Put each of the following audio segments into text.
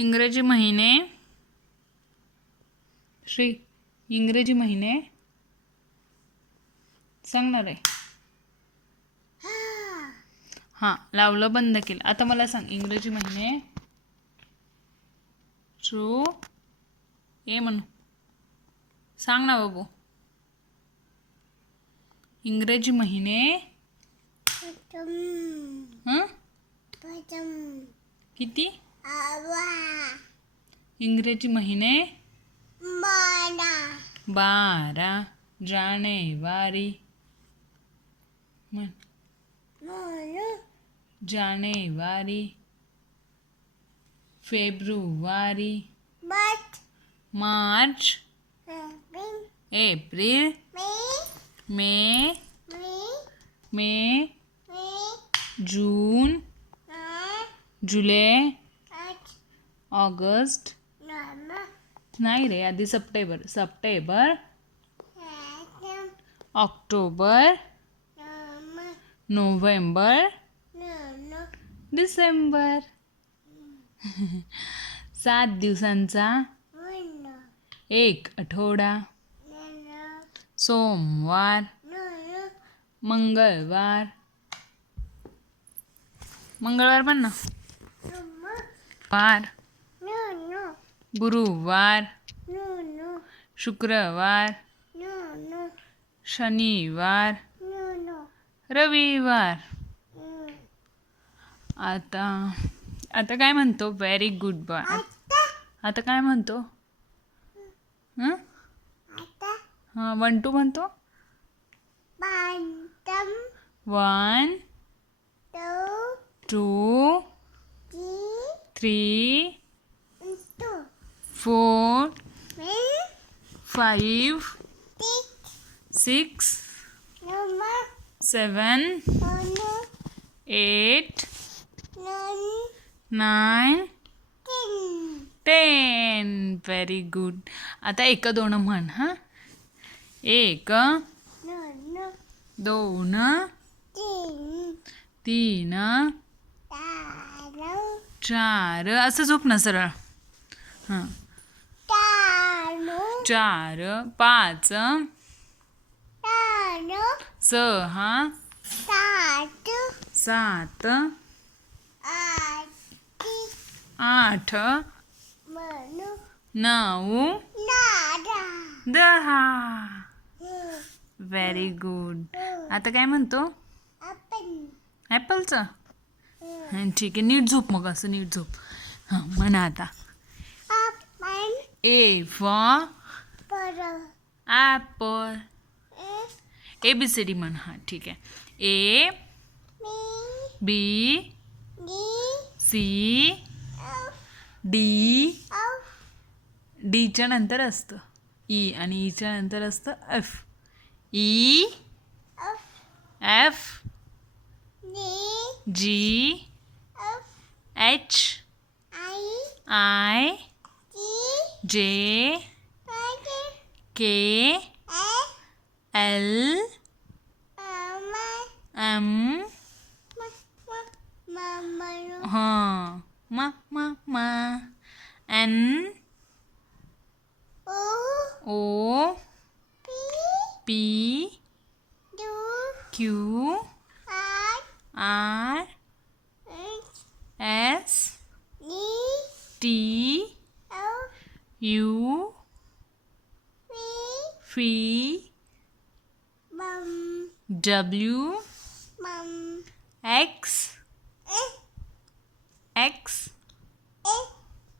इंग्रजी महिने श्री इंग्रजी महिने सांगणार आहे. हां लावलं बंद केलं. आता मला सांग इंग्रजी महिने ट्रू ए म्हणू सांग ना बाबू. इंग्रजी महिने किती? इंग्रजी महिने 12 जानेवारी जानेवारी फेब्रुवारी मार्च एप्रिल मे जून जुलै ऑगस्ट नाही रे आधी सप्टेंबर ऑक्टोबर नोव्हेंबर डिसेंबर 7 दिवसांचा एक आठवडा. सोमवार मंगळवार पण ना वार गुरुवार शुक्रवार शनिवार रविवार. आता काय म्हणतो? Very good boy. आता काय म्हणतो? हां 1 2 म्हणतो. 1 2 3 4 5 6 7 8 9 10. Very good. आता 1 2 म्हण. हां 1 2 3 4 असं झोप ना सरळ. हां 4 5 6 7 8 9 10. Very good. आता काय म्हणतो? ॲपलचं. ठीक आहे नीट झोप मग असं नीट झोप. हां म्हणा आता. A for apple. ABCD म्हण. हां ठीक आहे. A B C D Dच्या नंतर असतं E आणि Eच्या नंतर असतं F. E F G H I J K L M हां म N O P Q R S T U V W X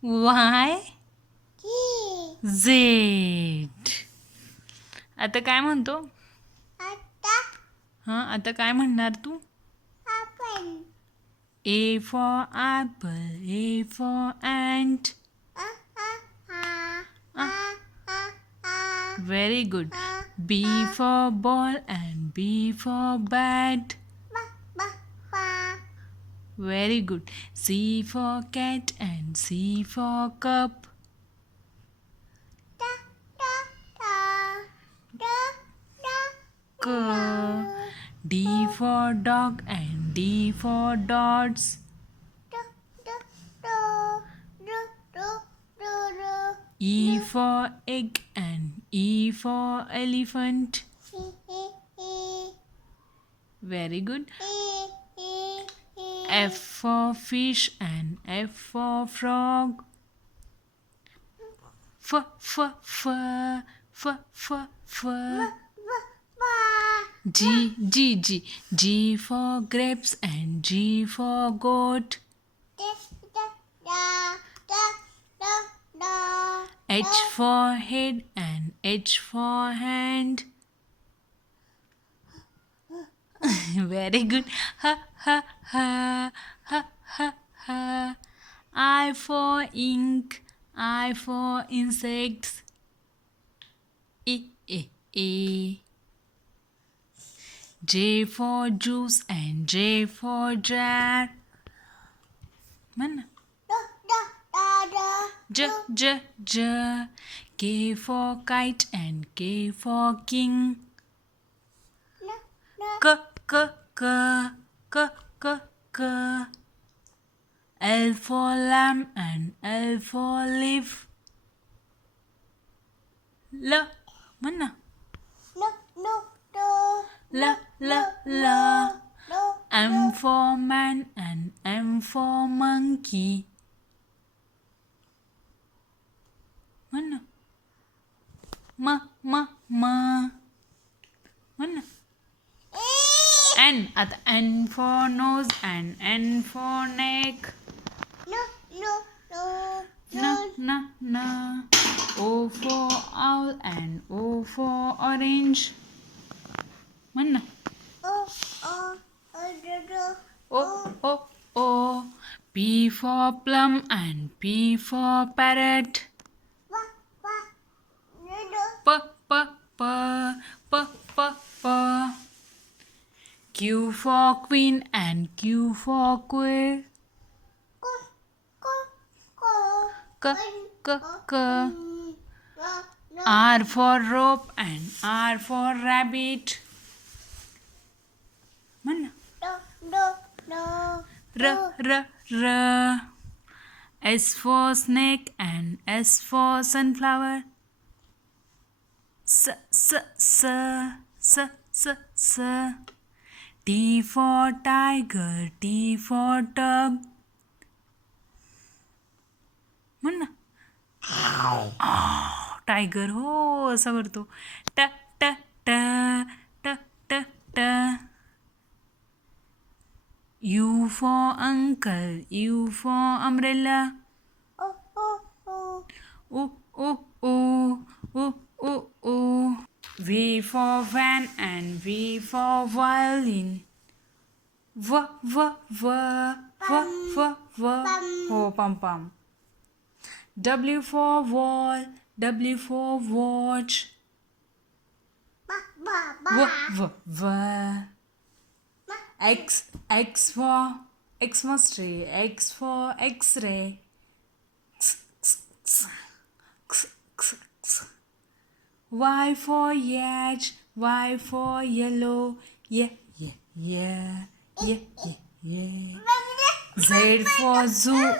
Y Z. आता काय म्हणतो? हां आता काय म्हणणार तू? A for apple, A for ant. Very good. B for ball and B for bat. Very good. C for cat and C for cup. D for dog and D for dots. E for egg and E for elephant. Very good. F for fish and F for frog. F. G for grapes and G for goat. H for head and H for hand. Very good. Ha. I for ink, I for insects. E. J for juice and J for jar. Mana? J. K for kite and K for king. K. L for lamb and L for leaf. Mana? La. M for man and M for monkey. Mana? Ma. Mana? N. At N for nose and N for neck. No. O for owl and O for orange. Mana? O. P for plum and P for parrot. P. Q for queen and Q for quail. K. R for rope and R for rabbit. Mana? R. S for snake and S for sunflower. S. T for tiger, T for dog. Mana? Tiger हो असा करतो. ट. U for uncle, U for umbrella. O. V for van and V for violin. V. Oh, pum. W for wall, W for watch. V. X for Xmas-tree, X for X-ray. Y for yacht, Y for yellow. Yeah. Z for zoo.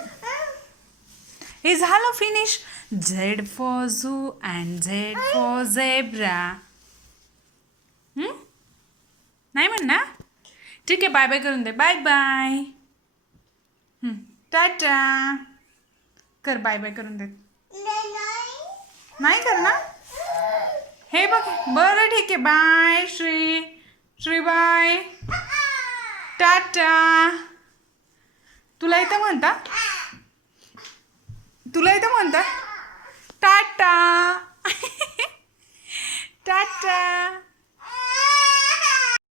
Is hello finish? Z for zoo and Z for zebra. नाही म्हणणार? ठीक आहे, bye bye करून दे. Bye bye. Tata कर. Bye bye करून दे. नाही करणार? हे बघ. बरं ठीक आहे. Bye Shri bye. टाटा. तुला इथं म्हणता?